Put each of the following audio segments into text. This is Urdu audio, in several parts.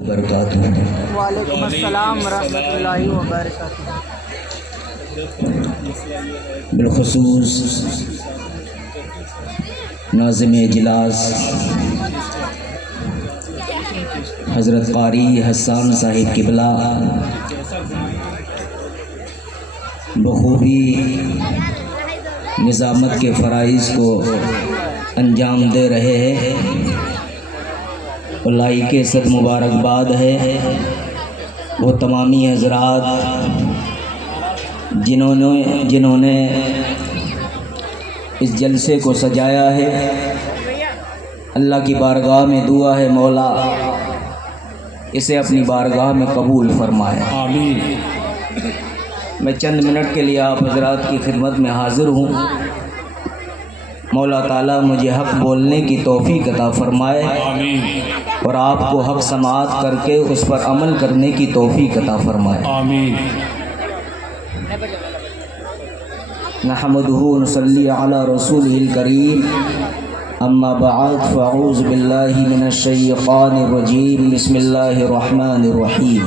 وبرکاتہ۔ وعلیکم السلام ورحمۃ اللہ وبرکاتہ۔ بالخصوص ناظم اجلاس حضرت قاری حسان صاحب قبلہ بخوبی نظامت کے فرائض کو انجام دے رہے ہیں، اللہ کے صد مبارکباد ہے وہ تمامی حضرات جنہوں نے اس جلسے کو سجایا ہے۔ اللہ کی بارگاہ میں دعا ہے مولا اسے اپنی بارگاہ میں قبول فرمائے، آمین۔ میں چند منٹ کے لیے آپ حضرات کی خدمت میں حاضر ہوں۔ مولا تعالیٰ مجھے حق بولنے کی توفیق عطا فرمائے آمین اور آپ کو حق سماعت کر کے اس پر عمل کرنے کی توفیق عطا فرمائے۔ آمین۔ نحمدہ ونصلی علی رسولہ الکریم، اما بعد فاعوذ باللہ من الشیطان الرجیم، بسم اللہ الرحمن الرحیم۔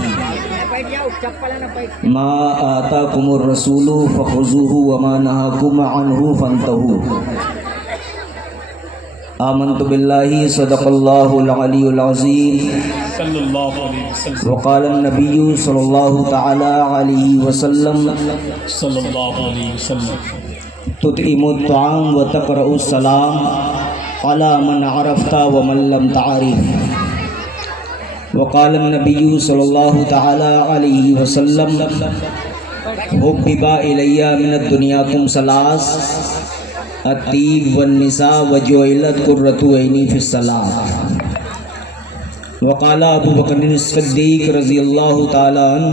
ما آتاکم الرسول فخذوہ وما نہاکم عنہ فانتہوا۔ آمنت باللہ صدق اللہ العلی العظیم صلی اللہ علیہ وسلم۔ وقال النبی صلی اللہ تعالی علیہ وسلم صلی اللہ علیہ وسلم۔ تطعم الطعام وتقرأ السلام على من عرفت ومن لم تعرف۔ وقال النبی صلی اللہ تعالی علیہ وسلم حبب الی من الدنیاکم ثلاث الطیب والنساء وجعلت قرۃ عینی فی الصلاۃ۔ وقال ابو بکر الصدیق رضی اللہ تعالی عنہ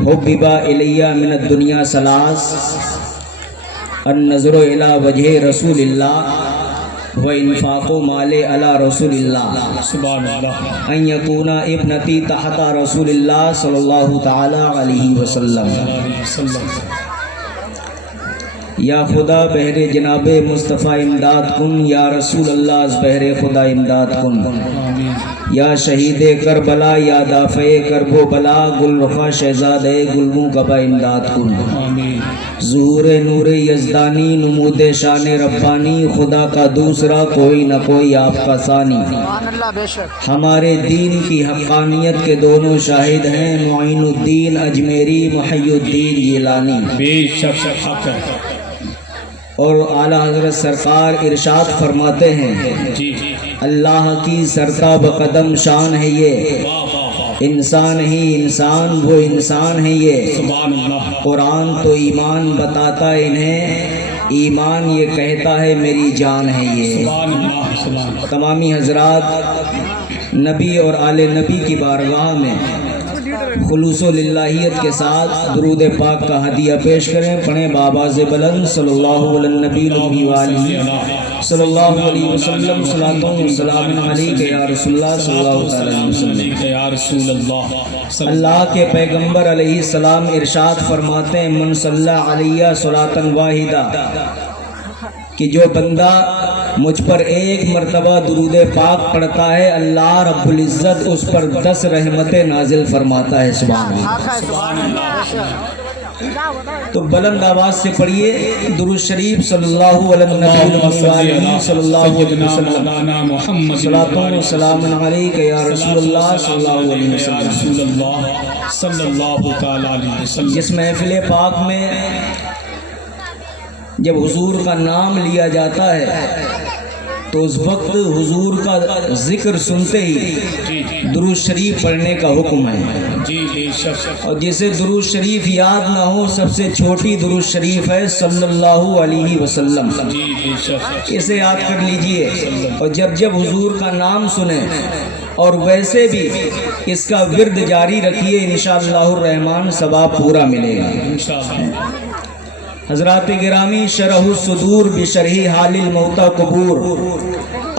حبب الی من الدنیا ثلاث النظر الی وجہ رسول اللہ وانفاق مال علی رسول اللہ سبحان اللہ۔ ان یکون ابنتی تحت رسول اللہ صلی اللہ تعالی علیہ وسلم۔ یا خدا بہر جناب مصطفیٰ امداد کن، یا رسول اللہ از بہر خدا امداد کن، یا شہید کربلا یا دافع کرب و بلا، گل رخا شہزاد گلگوں کبا امداد کن۔ ظہور نور یزدانی نمود شان ربانی، خدا کا دوسرا کوئی نہ کوئی آپ کا ثانی۔ سبحان اللہ، بے شک ہمارے دین کی حقانیت کے دونوں شاہد ہیں، معین الدین اجمیری، محی الدین گیلانی۔ بے شک حق ہے۔ اور اعلیٰ حضرت سرکار ارشاد فرماتے ہیں جی اللہ کی سرتاب قدم شان ہے یہ، واہ واہ واہ، انسان ہی انسان وہ انسان ہے یہ۔ سبحان اللہ۔ قرآن تو ایمان بتاتا انہیں، ایمان یہ کہتا ہے میری جان ہے یہ۔ سبحان اللہ۔ سبحان اللہ۔ تمامی حضرات نبی اور آل نبی کی بارگاہ میں خلوص و للہیت کے ساتھ درود پاک کا ہدیہ پیش کریں۔ پڑھیں بآواز بلند صلی اللہ علی النبی وآلہ صلی اللہ علیہ وسلم، صلاۃ و سلام علیک یا رسول اللہ صلی اللہ علیہ وسلم۔ یا رسول اللہ۔ اللہ کے پیغمبر علیہ السلام ارشاد فرماتے ہیں من صلی علیہ صلاۃ واحدہ، کہ جو بندہ مجھ پر ایک مرتبہ درود پاک پڑھتا ہے اللہ رب العزت اس پر 10 رحمتیں نازل فرماتا ہے۔ سبحان اللہ۔ تو بلند آواز سے پڑھیے درود شریف صلی اللہ علیہ وسلم، صلی اللہ علیہ وسلم، محمد صلاۃ و سلام علیک یا رسول اللہ صلی اللہ علیہ یا وسلم۔ رسول اللہ صلی اللہ تعالی علیہ وسلم۔ جس محفل پاک میں جب حضور کا نام لیا جاتا ہے تو اس وقت حضور کا ذکر سنتے ہی درود شریف پڑھنے کا حکم ہے۔ جی بے شک۔ اور جسے درود شریف یاد نہ ہو سب سے چھوٹی درود شریف ہے صلی اللہ علیہ وسلم، جی بے شک۔ اسے یاد کر لیجئے اور جب جب حضور کا نام سنیں اور ویسے بھی اس کا ورد جاری رکھیے انشاءاللہ الرحمن ثواب پورا ملے گا انشاءاللہ۔ حضرات گرامی، شرح الصدور بشرح حال الموتى قبور،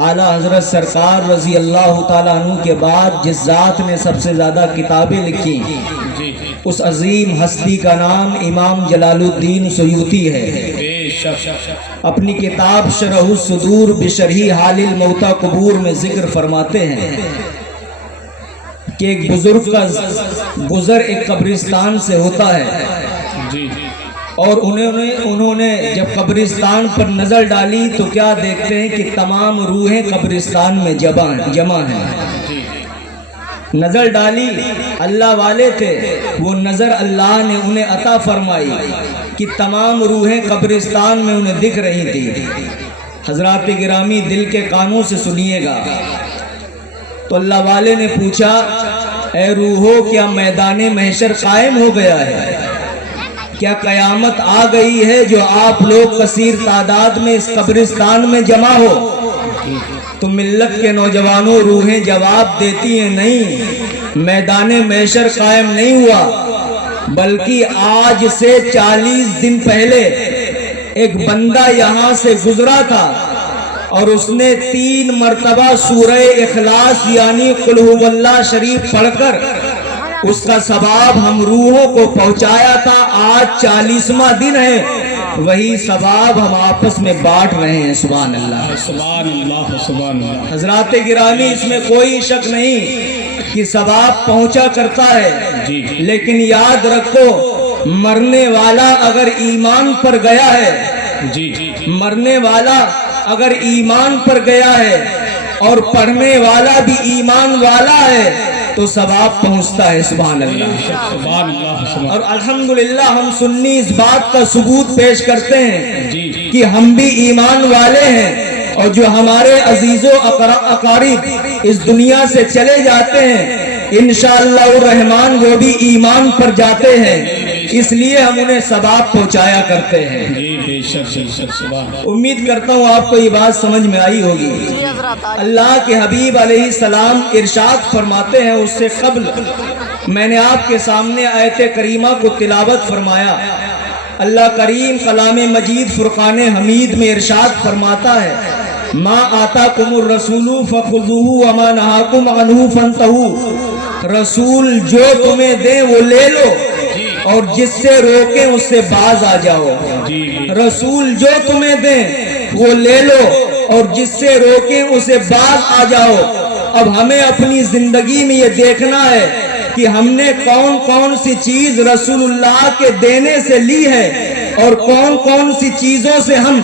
اعلیٰ حضرت سرکار رضی اللہ تعالیٰ عنہ کے بعد جس ذات نے سب سے زیادہ کتابیں لکھی اس عظیم ہستی کا نام امام جلال الدین سیوطی ہے۔ اپنی کتاب شرح الصدور بشرح حال الموتى قبور میں ذکر فرماتے ہیں کہ ایک بزرگ کا گزر ایک قبرستان سے ہوتا ہے جی اور انہوں نے جب قبرستان پر نظر ڈالی تو کیا دیکھتے ہیں کہ تمام روحیں قبرستان میں جمع ہیں. نظر ڈالی، اللہ والے تھے، وہ نظر اللہ نے انہیں عطا فرمائی کہ تمام روحیں قبرستان میں انہیں دکھ رہی تھی. حضرات گرامی دل کے کانوں سے سنیے گا. تو اللہ والے نے پوچھا، اے روحو کیا میدان محشر قائم ہو گیا ہے؟ کیا قیامت آ گئی ہے جو آپ لوگ کثیر تعداد میں اس قبرستان میں جمع ہو؟ تو ملت کے نوجوانوں روحیں جواب دیتی ہیں، نہیں، میدان محشر قائم نہیں ہوا، بلکہ آج سے 40 دن پہلے ایک بندہ یہاں سے گزرا تھا اور اس نے 3 مرتبہ سورہ اخلاص یعنی قل هو اللہ شریف پڑھ کر اس کا ثواب ہم روحوں کو پہنچایا تھا. آج 40واں دن ہے، وہی ثواب ہم آپس میں بانٹ رہے ہیں. سبحان اللہ، سبحان اللہ، سبحان اللہ. حضرات گرامی اس میں کوئی شک نہیں کہ ثواب پہنچا کرتا ہے، جی لیکن یاد رکھو مرنے والا اگر ایمان پر گیا ہے، جی مرنے والا اگر ایمان پر گیا ہے اور پڑھنے والا بھی ایمان والا ہے تو ثواب پہنچتا ہے. سبحان اللہ، سبحان اللہ، سبحان اور الحمدللہ ہم سنی اس بات کا ثبوت پیش کرتے ہیں جی کہ ہم بھی ایمان والے ہیں، اور جو ہمارے عزیز و اقارب اس دنیا سے چلے جاتے ہیں انشاءاللہ الرحمن وہ بھی ایمان پر جاتے ہیں، اس لیے ہم انہیں ثواب پہنچایا کرتے ہیں. جی بے شک سبحان اللہ. امید کرتا ہوں آپ کو یہ بات سمجھ میں آئی ہوگی. جی حضرات اللہ کے حبیب علیہ السلام ارشاد فرماتے ہیں، اس سے قبل میں نے آپ کے سامنے آیت کریمہ کو تلاوت فرمایا. اللہ کریم کلام مجید فرقان حمید میں ارشاد فرماتا ہے، ما آتاکم الرسول فخذوہ وما نہاکم عنہ فانتہوا. رسول جو تمہیں دیں وہ لے لو اور جس سے روکیں اس سے باز آ جاؤ. رسول جو تمہیں دیں وہ لے لو اور جس سے روکیں اسے باز آ جاؤ. اب ہمیں اپنی زندگی میں یہ دیکھنا ہے کہ ہم نے کون کون سی چیز رسول اللہ کے دینے سے لی ہے اور کون کون سی چیزوں سے ہم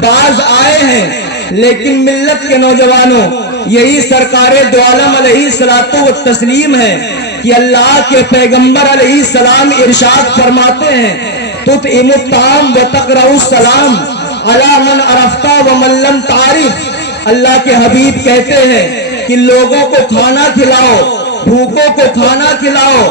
باز آئے ہیں. لیکن ملت کے نوجوانوں یہی سرکار دو عالم علیہ الصلوۃ والتسلیم ہے کہ اللہ کے پیغمبر علیہ السلام ارشاد فرماتے ہیں، تطعم الطعام وتقرأ السلام علی من عرفت ومن لم تعرف. اللہ کے حبیب کہتے ہیں کہ لوگوں کو کھانا کھلاؤ، بھوکوں کو کھانا کھلاؤ،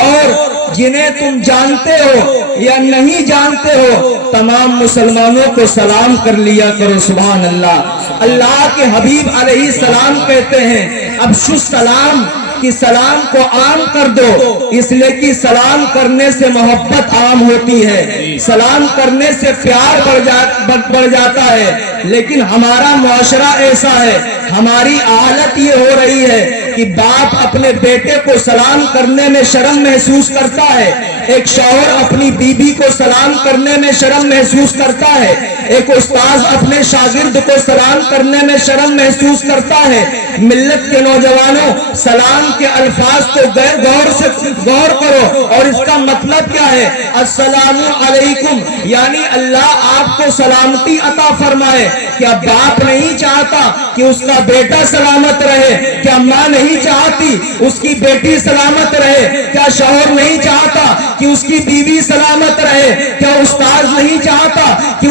اور جنہیں تم جانتے ہو یا نہیں جانتے ہو تمام مسلمانوں کو سلام کر لیا کرو. سبحان اللہ. اللہ کے حبیب علیہ السلام کہتے ہیں افشوا السلام، کہ سلام کو عام کر دو، اس لیے کہ سلام کرنے سے محبت عام ہوتی ہے، سلام کرنے سے پیار بڑھ جاتا ہے. لیکن ہمارا معاشرہ ایسا ہے، ہماری حالت یہ ہو رہی ہے کہ باپ اپنے بیٹے کو سلام کرنے میں شرم محسوس کرتا ہے، ایک شوہر اپنی بیوی کو سلام کرنے میں شرم محسوس کرتا ہے، ایک استاذ اپنے شاگرد کو سلام کرنے میں شرم محسوس کرتا ہے. ملت کے نوجوانوں سلام کے الفاظ کو غور کرو اور اس کا مطلب کیا ہے. السلام علیکم یعنی اللہ آپ کو سلامتی عطا فرمائے. کیا باپ نہیں چاہتا کہ اس کا بیٹا سلامت رہے؟ کیا ماں نہیں چاہتی اس کی بیٹی سلامت رہے؟ کیا شوہر نہیں چاہتا کہ اس کی بیوی سلامت رہے؟ کیا استاذ نہیں چاہتا کہ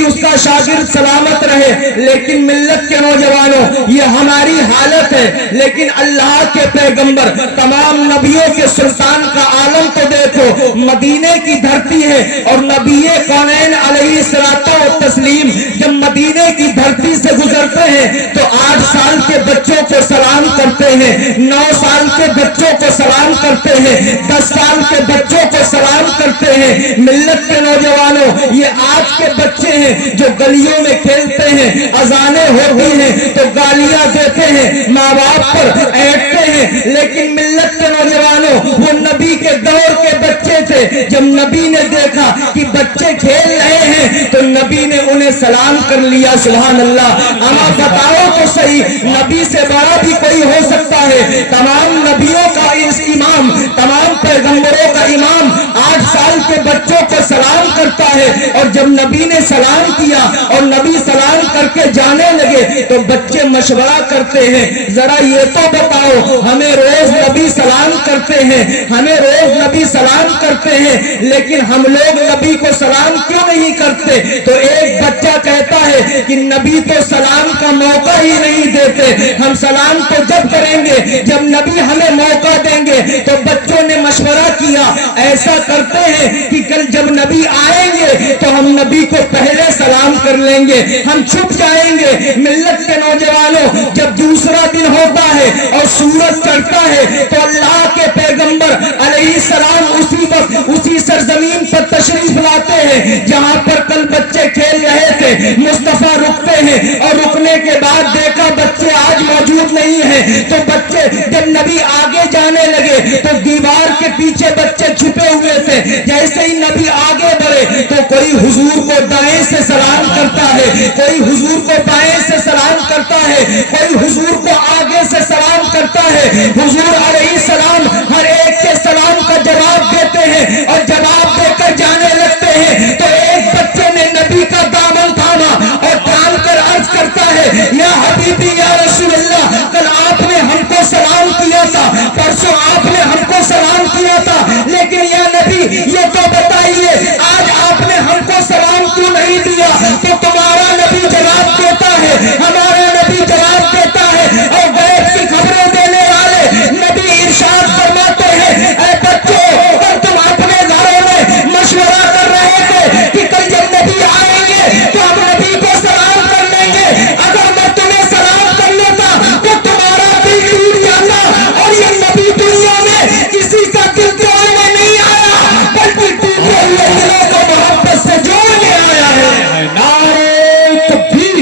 اس کا شاگرد سلامت رہے؟ لیکن ملت کے نوجوانوں یہ ہماری حالت ہے. لیکن اللہ کے پیغمبر تمام نبیوں کے سلطان کا عالم تو دیکھو، مدینے کی دھرتی ہے اور نبی کونین علیہ الصلوۃ والتسلیم جب مدینے کی دھرتی سے گزرتے ہیں تو 8 سال کے بچوں کو سلام کرتے ہیں، 9 سال کے بچوں کو سلام کرتے ہیں، 10 سال کے بچوں کو سلام کرتے ہیں. ملت کے نوجوانوں یہ آج کے بچے ہیں جو گلیوں میں کھیلتے ہیں، اذانیں ہوتی ہیں تو گالیاں دیتے ہیں، ماں باپ پر ایٹتے ہیں. لیکن ملت کے نوجوانوں وہ نبی کے دور کے بچے تھے. جب نبی نے دیکھا کہ بچے کھیل رہے ہیں تو نبی نے انہیں سلام کر لیا. سبحان اللہ. اما بتاؤ تو صحیح، نبی سے بڑا بھی کوئی ہو سکتا ہے؟ ہے تمام نبیوں کا امام، تمام پیغمبروں کا امام 8 سال کے بچوں کو سلام کرتا ہے، اور جب نبی نے سلام کیا اور نبی سلام کر کے جانے لگے تو بچے مشورہ کرتے ہیں، ذرا یہ تو بتاؤ ہمیں روز نبی سلام کرتے ہیں، ہمیں روز نبی سلام کرتے ہیں، لیکن ہم لوگ نبی کو سلام کیوں نہیں کرتے؟ تو ایک بچہ کہتا ہے کہ نبی تو سلام کا موقع ہی نہیں دیتے، ہم سلام تو جب کریں گے جب نبی ہمیں موقع دیں گے۔ تو بچوں نے مشورہ کیا، ایسا کرتے ہیں کہ کل جب نبی آئیں گے تو ہم نبی کو پہلے سلام کر لیں گے، ہم چھپ جائیں گے۔ ملت کے نوجوانوں، جب دوسرا دن ہوتا ہے اور سورج چڑھتا ہے تو اللہ کے پیغمبر علیہ السلام اسی وقت اسی سرزمین پر تشریف لاتے ہیں جہاں پر کل بچے کھیل رہے تھے۔ مصطفیٰ رکتے ہیں اور رکنے کے بعد دیکھا بچے آج موجود نہیں ہیں، تو بچے جب نبی آگے جانے لگے تو دیوار کے پیچھے بچے چھپے ہوئے تھے، جیسے ہی نبی آگے بڑھے تو کوئی حضور کو دائیں سے سلام کرتا ہے، کوئی حضور کو بائیں سے سلام کرتا ہے، کوئی حضور کو آگے سے سلام کرتا ہے۔ حضور علیہ السلام ہر ایک کے سلام کا جواب دیتے ہیں اور جواب دے کر جانے لگتے ہیں، تو ایک بچے نے نبی کا دامن تھاما اور تھام کر عرض کرتا ہے، یا حبیبی یا رسول اللہ، کل آپ نے ہم کو سلام کیا تھا، پرسوں آپ نے ہم کو سلام کیا تھا، لیکن یا نبی یہ تو بتائیے آج آپ نے ہم کو سلام کیوں نہیں دیا؟ تو تمہارا نبی جواب دیتا ہے، ہمارا نبی جواب دیتا ہے، اور غیب کی خبریں دینے والے نبی ارشاد فرماتے ہیں، اے بچوں اگر تم اپنے گھروں میں مشورہ کر رہے تھے کہ کل جب نبی آئیں گے تو ہم نبی کو سلام کر لیں گے، اگر میں تمہیں سلام کر لیتا تو تمہارا دل ٹوٹ جاتا، اور یہ نبی دنیا میں کسی کا دل توڑنے نہیں آیا بلکہ ٹوٹے ہوئے دلوں کو محبت سے جوڑنے آیا ہے۔ نعرہ تکبیر،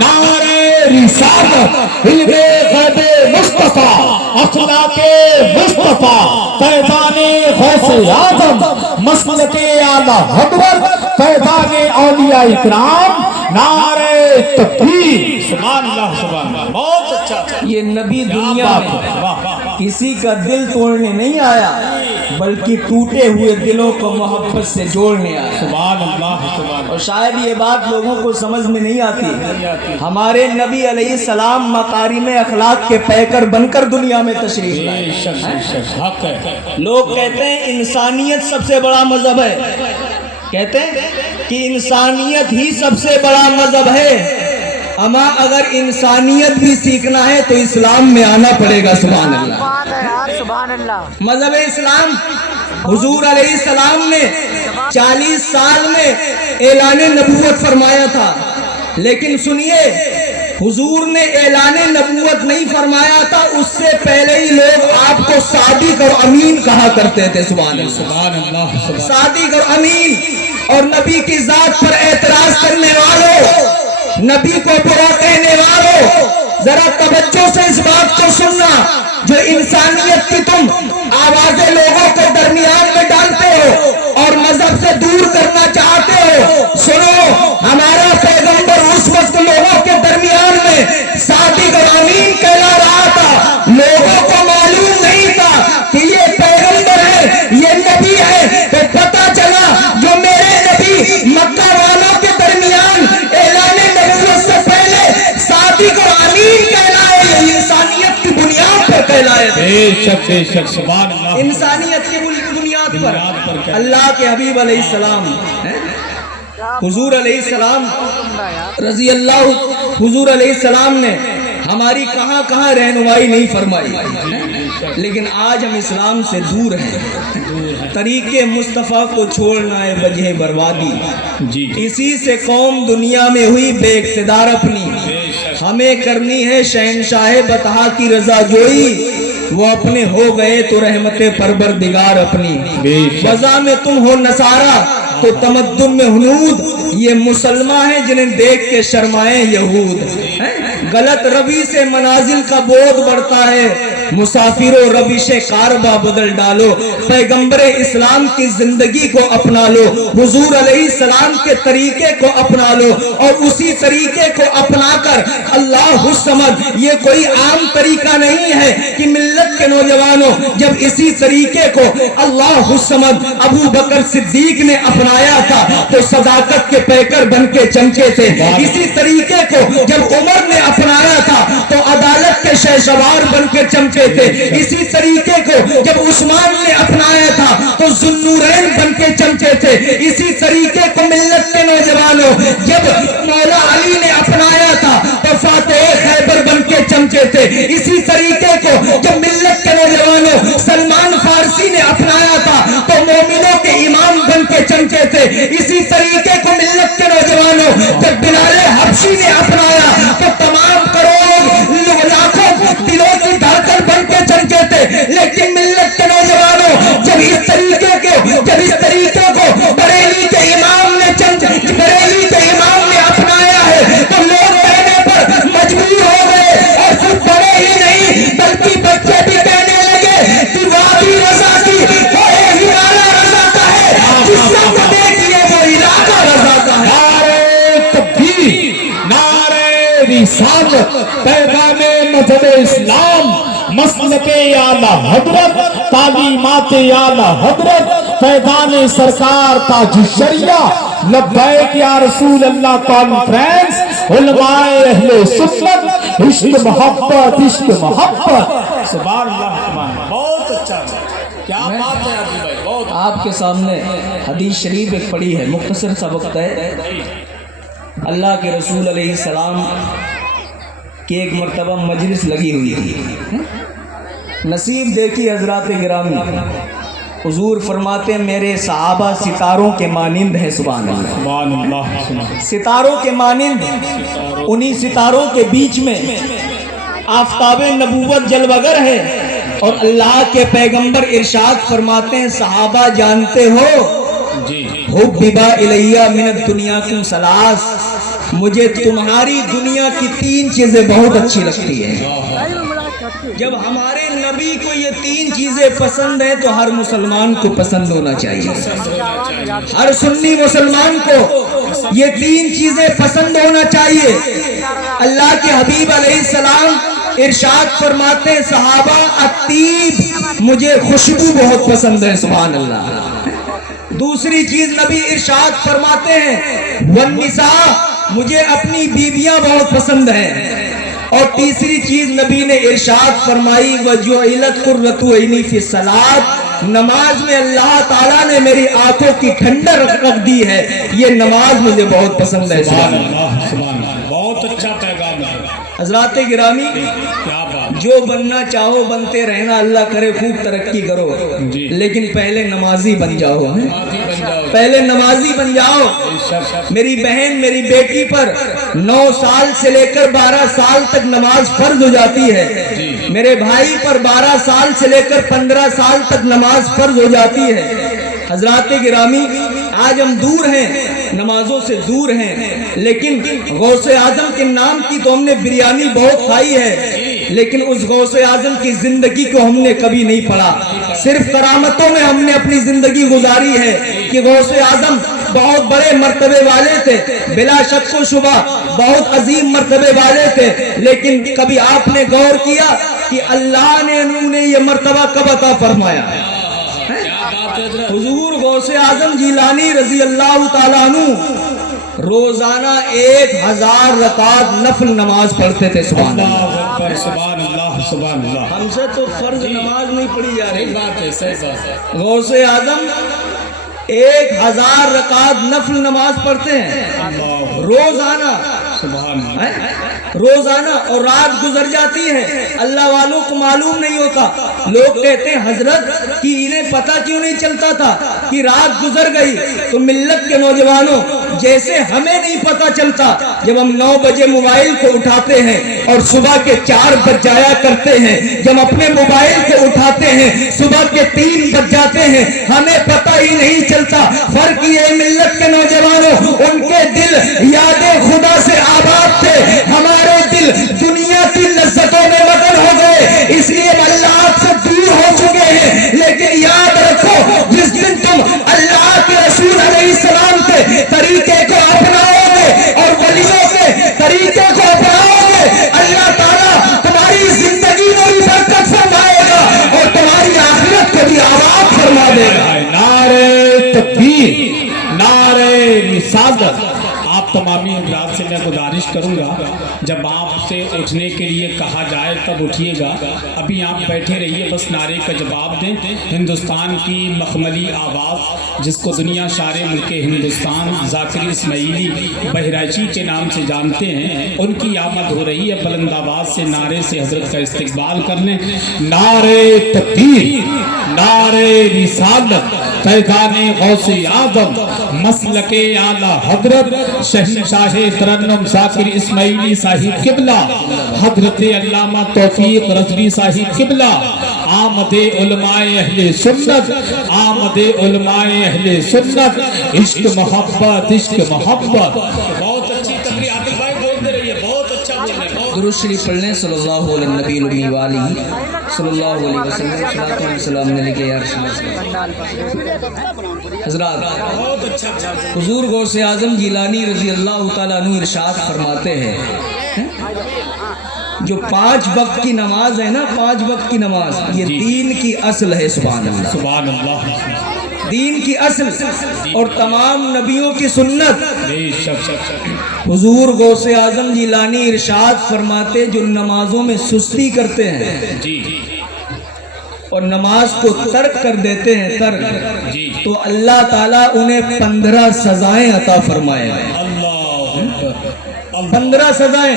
نعرہ رسالت، علم غیب مصطفیٰ، اخلاق مصطفیٰ، فیضان غوث اعظم، مسلک اعلی حضرت، فیضان اولیاء اکرام، نعرہ تکبیر، سبحان اللہ سبحان اللہ۔ بہت اچھا، یہ نبی دنیا میں کسی کا دل توڑنے نہیں آیا بلکہ ٹوٹے ہوئے دلوں کو محبت سے جوڑنے آیا۔ سبحان اللہ سبحان اللہ۔ اور شاید یہ بات لوگوں کو سمجھ میں نہیں آتی، ہمارے نبی علیہ السلام مکارم اخلاق کے پیکر بن کر دنیا میں تشریف لائے۔ بے شک بے شک، حق ہے۔ لوگ کہتے ہیں انسانیت سب سے بڑا مذہب ہے، کہتے ہیں کہ انسانیت ہی سب سے بڑا مذہب ہے، اما اگر انسانیت بھی سیکھنا ہے تو اسلام میں آنا پڑے گا۔ سبحان اللہ، بات ہے یار، سبحان اللہ۔ مذہب اسلام حضور علیہ السلام نے 40 سال میں اعلان نبوت فرمایا تھا، لیکن سنیے حضور نے اعلان نبوت نہیں فرمایا تھا، اس سے پہلے ہی لوگ آپ کو صادق اور امین کہا کرتے تھے۔ سبحان اللہ، سبحان اللہ سبحان اللہ۔ صادق اور امین، اور نبی کی ذات پر اعتراض کرنے والوں، نبی کو برا کہنے والوں، ذرا توجہ سے اس بات کو سننا، جو انسانیت کی تم آوازیں لوگوں کو درمیان میں ڈالتے ہو اور مذہب سے دور کرنا چاہتے ہو، سنو، ہمارا پیغمبر اس وقت لوگوں کے درمیان میں صادق اور امین کہلا رہا تھا، لوگوں کو معلوم نہیں تھا کہ یہ پیغمبر ہے، یہ نبی ہے، تو پتہ چلا جو میرے نبی مکہ والوں کے درمیان اعلان نبوت سے پہلے صادق اور امین کہلائے، یہ انسانیت کی بنیاد پر کہلائے تھے۔ بے شک بے شک، سبحان اللہ۔ انسانیت کی بنیاد پر اللہ کے حبیب علیہ السلام، حضور علیہ السلام رضی اللہ، حضور علیہ السلام نے ہماری کہاں کہاں رہنمائی نہیں فرمائی، لیکن آج ہم اسلام سے دور ہیں۔ طریقے مصطفیٰ کو چھوڑنا ہے وجہ بربادی، جی اسی سے قوم دنیا میں ہوئی بے اقتدار اپنی، ہمیں کرنی ہے شہنشاہ بطحا کی رضا جوئی، وہ اپنے ہو گئے تو رحمت پروردگار اپنی، وضع میں تم ہو نصارہ تو تمدن میں ہنود یہ مسلمان ہیں جنہیں دیکھ کے شرمائے یہود. غلط روی سے منازل کا بودھ بڑھتا ہے, مسافروں روش کاربہ بدل ڈالو, پیغمبر اسلام کی زندگی کو اپنا لو, حضور علیہ السلام کے طریقے کو اپنا لو, اور اسی طریقے کو اپنا کر اللہ الصمد, یہ کوئی عام طریقہ نہیں ہے کہ ملت کے نوجوانوں, جب اسی طریقے کو اللہ الصمد ابو بکر صدیق نے اپنایا تھا تو صداقت کے پیکر بن کے چمکے تھے. اسی طریقے کو جب عمر نے اپنایا تھا تو عدالت کے شہسوار بن کے چمکے تھے. اسی طریقے کو جب عثمان نے اپنایا تھا تو ذوالنورین بن کے چمکے تھے. اسی طریقے کو ملت کے نوجوانوں جب مولا علی نے اپنایا تھا تو فاتح خیبر بن کے چمکے تھے. اسی طریقے کو جب ملت کے نوجوانوں سلمان فارسی نے اپنایا تھا تو مومنوں کے امام بن کے چمکے تھے. اسی طریقے کو ملت کے نوجوانوں جب بلال حبشی نے اپنایا تو تمام کروڑوں لاکھوں دلوں کی دھڑکن بن کے چمکے تھے. لیکن ملت کے نوجوانوں جب اس طریقے کو بریلی کے امام نے اپنایا ہے تو لوگ کہنے پر مجبور ہو گئے, اور صرف بڑے ہی نہیں بلکہ بچے بھی کہنے لگے کہ وادی رضا کی وہ ہمارا رضا کا ہے, جس سب کو دیکھیے وہ علاقہ رضا کا ہے. نعرہ تکبیر, نعرہ رسالت, پیغام مذہب اسلام, مسلک اعلیٰ حضرت, تعلیمات اعلیٰ حضرت, فیضان سرکار تاج الشریعہ, لبیک یا رسول اللہ کانفرنس, علماء اہل سنت, عشق محبت, عشق محبت. سبحان اللہ, بہت اچھا, کیا بات ہے عبد بھائی, بہت. آپ کے سامنے حدیث شریف ایک پڑھی ہے, مختصر سا وقت ہے. اللہ کے رسول علیہ السلام کی ایک مرتبہ مجلس لگی ہوئی تھی. نصیب دیکھی حضرات گرامی, حضور فرماتے ہیں میرے صحابہ ستاروں کے مانند ہیں. سبحان اللہ, سبحان اللہ, ستاروں کے مانند. انہی ستاروں کے بیچ میں آفتاب نبوت جلوگر ہے, اور اللہ کے پیغمبر ارشاد فرماتے ہیں صحابہ جانتے ہو حببا الیہ من الدنیا کم ثلاث, مجھے تمہاری دنیا کی 3 چیزیں بہت اچھی لگتی ہیں. جب ہمارے نبی کو یہ 3 چیزیں پسند ہیں تو ہر مسلمان کو پسند ہونا چاہیے. ہر سنی مسلمان کو یہ 3 چیزیں پسند ہونا چاہیے. اللہ کے حبیب علیہ السلام ارشاد فرماتے ہیں صحابہ الطیب, مجھے خوشبو بہت پسند ہے. سبحان اللہ. دوسری چیز نبی ارشاد فرماتے ہیں والنساء, مجھے اپنی بیویاں بہت پسند ہیں. اور تیسری چیز نبی نے ارشاد فرمائی وجعلت قرۃ عینی فی الصلاۃ, نماز میں اللہ تعالیٰ نے میری آنکھوں کی ٹھنڈک رکھ دی ہے, یہ نماز مجھے بہت پسند ہے. سبحان اللہ, سبحان اللہ, بہت اچھا پیغام ہے. حضرات گرامی, کیا بات, جو بننا چاہو بنتے رہنا, اللہ کرے خوب ترقی کرو, لیکن پہلے نمازی بن جاؤ. پہلے نمازی بن جاؤ. میری بہن میری بیٹی پر 9 سال سے لے کر 12 سال تک نماز فرض ہو جاتی ہے. میرے بھائی پر 12 سال سے لے کر 15 سال تک نماز فرض ہو جاتی ہے. حضرات گرامی, آج ہم دور ہیں, نمازوں سے دور ہیں, لیکن غوث اعظم کے نام کی تو ہم نے بریانی بہت کھائی ہے, لیکن اس غوث اعظم کی زندگی کو ہم نے کبھی نہیں پڑھا. صرف کرامتوں میں ہم نے اپنی زندگی گزاری ہے کہ غوث اعظم بہت بڑے مرتبے والے تھے, بلا شک و شبہ بہت عظیم مرتبے والے تھے, لیکن کبھی آپ نے غور کیا کہ اللہ نے انہیں یہ مرتبہ کب عطا فرمایا؟ حضور غوث اعظم جیلانی رضی اللہ تعالیٰ عنہ روزانہ 1000 رکعت نفل نماز پڑھتے تھے. سبحان اللہ, سبحان اللہ, سبحان اللہ. ہم سے تو فرض نماز نہیں پڑھی جا رہی. بات ہے, صحیح بات ہے. غوث اعظم 1000 رکعت نفل نماز پڑھتے ہیں روزانہ. سبحان اللہ. روزانہ اور رات گزر جاتی ہے، اللہ والوں کو معلوم نہیں ہوتا۔ لوگ کہتے ہیں حضرت کہ انہیں پتہ کیوں نہیں چلتا تھا کہ رات گزر گئی؟ تو ملت کے نوجوانوں، جیسے ہمیں نہیں پتہ چلتا جب ہم 9 بجے موبائل کو اٹھاتے ہیں اور صبح کے 4 بج جایا کرتے ہیں، جب اپنے موبائل کو اٹھاتے ہیں صبح کے 3 بج جاتے ہیں، ہمیں پتہ ہی نہیں چلتا۔ فرق یہ ملت کے نوجوانوں، ان کے دل یاد خدا سے آباد تھے، ہمارے دل دنیا کی لذتوں میں مگن ہو گئے، اس لیے ہم اللہ سے دور ہو چکے ہیں۔ لیکن یاد رکھو، جس دن تم اللہ کے رسول علیہ السلام کے طریقے کو اپناؤ گے اور ولیوں کے طریقے کو اپناؤ گے، اللہ تعالیٰ تمہاری زندگی میں بھی برکت فرمائے گا اور تمہاری آخرت کو بھی آباد فرما دے گا۔ نعرہ تکبیر، نعرہ رسالت۔ آپ تمامی حضرات سے میں گزارش کروں گا، جب آپ سے اٹھنے کے لیے کہا جائے تب اٹھیے گا، ابھی آپ بیٹھے رہیے، بس نعرے کا جواب دیں۔ ہندوستان کی مخملی آواز جس کو دنیا شار ملک ہندوستان ذاکر اسماعیلی بہرائچی کے نام سے جانتے ہیں، ان کی آمد ہو رہی ہے، بلند آواز سے نعرے سے حضرت کا استقبال کرنے۔ نعرہ تکبیر، نعرہ رسالت، فیضان غوث اعظم، مسلک اعلیٰ حضرت شہنشاہ ترنم ذاکر اسماعیلی صاحب قبلہ، حضرت علامہ توفیق رضوی صاحب قبلہ، آمد علماء اہل سنت، آمد علماء اہل سنت، عشق محبت، عشق محبت۔ بہت اچھی تقریر، عادل بھائی بولتے رہیے، بہت اچھا بول رہے ہیں۔ درود شریف پڑھنے صلی اللہ علیہ نبی الامی والی صلی اللہ علیہ وسلم، صلاۃ و سلام علیکہ یا رسول اللہ۔ حضرات، حضور غوث اعظم جیلانی رضی اللہ تعالیٰ عنہ ارشاد فرماتے ہیں، جو 5 وقت کی نماز ہے نا، 5 وقت کی نماز، یہ دین کی اصل ہے۔ سبحان اللہ، سبحان اللہ، دین کی اصل اور تمام نبیوں کی سنت۔ بے شک۔ حضور غوث اعظم جیلانی ارشاد فرماتے، جو نمازوں میں سستی کرتے ہیں جی اور نماز کو ترک کر دیتے ہیں، جی، تو اللہ تعالیٰ انہیں 15 سزائیں عطا فرمائے۔ اللہ، 15 سزائیں۔